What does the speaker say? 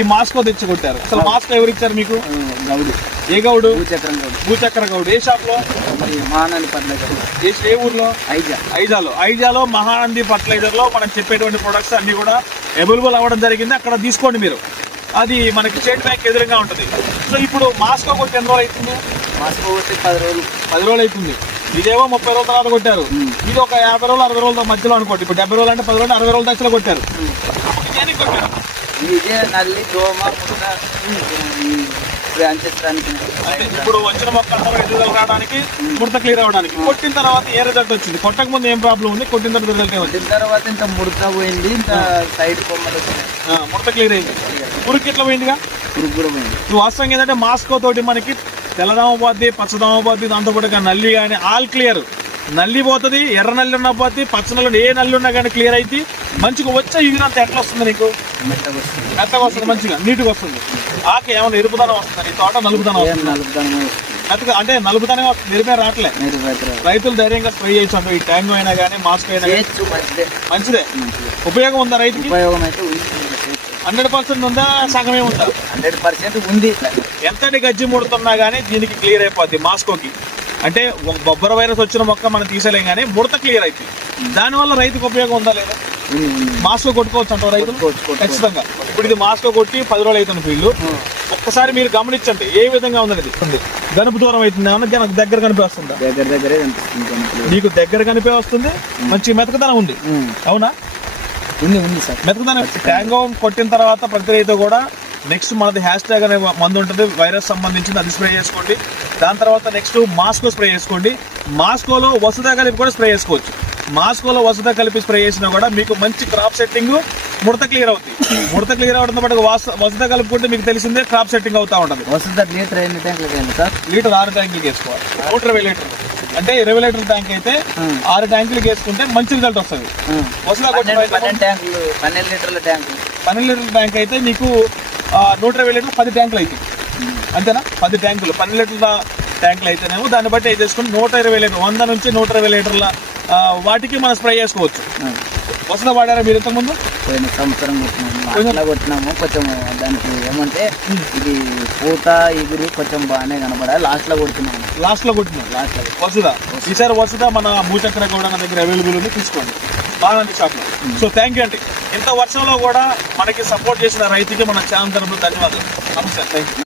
ఈ మాస్కో తెచ్చి కొట్టారు అసలు మాస్కో ఎవరు ఇచ్చారు మీకు? గౌడు. ఏ గౌడు? భూచక్రం గౌడు. భూచక్ర గౌడు. ఏ షాప్లో? మహానంది పట్ల ఏ ఊర్లో? ఐజా. ఐజాలో. ఐజాలో మహానంది ఫర్టిలైజర్లో మనం చెప్పేటువంటి ప్రొడక్ట్స్ అన్ని కూడా అవైలబుల్ అవ్వడం జరిగింది. అక్కడ తీసుకోండి మీరు. అది మనకి స్టేట్ బ్యాంక్ ఎదురుగా ఉంటుంది. సో ఇప్పుడు మాస్కో కొట్టి ఎన్ని రోజులు అవుతుంది మాస్కో కొట్టి పది రోజులు. పది రోజులు అవుతుంది ఇదేమో ముప్పై రోజుల తర్వాత కొట్టారు. ఇది ఒక యాభై రోజులు అరవై రోజుల మధ్యలో అనుకోండి. ఇప్పుడు డెబ్బై రోజులు అంటే పది రోజులు అరవై రోజుల దశలో కొట్టారు. కొట్టారు? ఇదే నల్లి దోమ ముట్ట ఇప్పుడు వచ్చిన మొక్క అంతా ఎదుగుదల రావడానికి ముడత క్లియర్ అవడానికి కొట్టిన తర్వాత ఏ రిజల్ట్ వచ్చింది? కొట్టక ముందు ఏం ప్రాబ్లం ఉంది? కొట్టిన తర్వాత రిజల్ట్ కొట్టిన తర్వాత ఇంత ముడత పోయింది ఇంత సైడ్ కొమ్మలు వచ్చినాయి. ముడత క్లియర్ అయింది. పురుగు ఇట్లా పోయిందిగా? పురుగు కూడా పోయింది. ఇప్పుడు వాస్తవంగా ఏంటంటే మాస్కో తోటి మనకి తెల్లదామ పోద్ది పచ్చదామ పోద్ది దాంతో పాటు నల్లి కానీ ఆల్ క్లియర్ నల్లి పోతుంది ఎర్ర నల్లి ఉన్న పోద్ది పచ్చ నల్లి ఏ నల్లి ఉన్నా కానీ క్లియర్ అయితే మంచిగా వచ్చే ఇదినంత ఎట్లా వస్తుంది నీకు? మెత్తగా వస్తుంది మంచిగా నీట్గా వస్తుంది. ఆకు ఏమైనా ఎరుపుదనం వస్తుంది? ఈ తోట నలుపుదనం వస్తుంది? అంటే నలుపుదనం వస్తుంది ఎరిపే రావట్లే రైతులు ధైర్యంగా స్ప్రే చేయొచ్చు ఈ ట్యాంగ్ అయినా కానీ మాస్క్ అయినా మంచిదే. ఉపయోగం ఉందా రైతుకి? ఉపయోగం అయితే హండ్రెడ్ పర్సెంట్ ఉందా సగమే ఉందా? హండ్రెడ్ పర్సెంట్ ఉంది. ఎంతటి గజ్జి ముడుతున్నా కానీ దీనికి క్లియర్ అయిపోద్ది మాస్కోకి అంటే ఒక బొబ్బర వైరస్ వచ్చిన మొక్క మనం తీసేలేం కానీ ముడత క్లియర్ అవుతుంది దానివల్ల రైతుకు ఉపయోగం ఉందా లేదా? మాస్కో కొట్టుకోవచ్చు అంటారు రైతులు. ఖచ్చితంగా. ఇప్పుడు ఇది మాస్కో కొట్టి పది రోజులు అవుతుంది ఫీల్డ్. ఒక్కసారి మీరు గమనించండి ఏ విధంగా ఉందనేది. గనుపు దూరం అవుతుంది గనక దగ్గర కనిపిస్తుందా దగ్గర దగ్గరే కొనుక్కులు. నీకు దగ్గర కనిపే వస్తుంది మంచి మెతకదనం ఉంది. అవునా? ఉంది ఉంది సార్. మెతకదనం ట్యాంగో కొట్టిన తర్వాత ప్రతి రైతు కూడా నెక్స్ట్ మనది హ్యాష్ ట్యాగ్ అనే మందు ఉంటుంది. వైరస్ సంబంధించింది అది స్ప్రే చేసుకోండి. దాని తర్వాత నెక్స్ట్ మాస్కో స్ప్రే చేసుకోండి. మాస్కోలో వసుదా కలిపి కూడా స్ప్రే చేసుకోవచ్చు. మాస్కోలో వసుదా కలిపి స్ప్రే చేసినా కూడా మీకు మంచి క్రాప్ సెట్టింగ్ ముడత క్లియర్ అవుతుంది ముడత క్లియర్ అవడంతో పాటు వాస- వసుదా కలుపుకుంటే మీకు తెలిసిందే క్రాప్ సెట్టింగ్ అవుతా ఉంటుంది. వస్తుంది లీటర్ ఎన్ని అయింది సార్? లీటర్ ఆరు ట్యాంకులు వేసుకోవాలి. నూట ఇరవై లీటర్. అంటే ఇరవై లీటర్ ట్యాంక్ అయితే. ఆరు ట్యాంకులు వేసుకుంటే మంచి రిజల్ట్ వస్తుంది. కొట్టిన పన్నెండు లీటర్ల ట్యాంకులు పన్నెండు లీటర్ల ట్యాంక్. అయితే ఆ, నూట ఇరవై లీటర్లు పది ట్యాంకులు అవుతాయి అంతేనా? పది ట్యాంకులు. పన్నెండు లీటర్ల ట్యాంకులు అయితేనేమో దాన్ని బట్టి అయితే చేసుకుని నూట ఇరవై లీటర్ వంద నుంచి నూట ఇరవై లీటర్ల వాటికి మనం స్ప్రే చేసుకోవచ్చు. వసంత వాడారా మీరు ఇంతకుముందు? పోయిన సంవత్సరం కొట్టినాము. అట్లా కొట్టినాము. కొంచెం దానికి ఏమంటే ఇది పూత ఇగురు కొంచెం బాగానే కనబడాలి లాస్ట్లో కొడుతున్నాము. లాస్ట్లో కొట్టినాం. లాస్ట్లో వసుదా ఈసారి వసుదా మన భూచక్ర నా దగ్గర అవైలబుల్ ఉంది. తీసుకోండి. బాగుంది షాప్ సో థ్యాంక్ యూ అండి ఇంత వర్షంలో కూడా మనకి సపోర్ట్ చేసిన రైతుకి మన ఛానల్ తరఫున ధన్యవాదాలు. నమస్తే. Thank you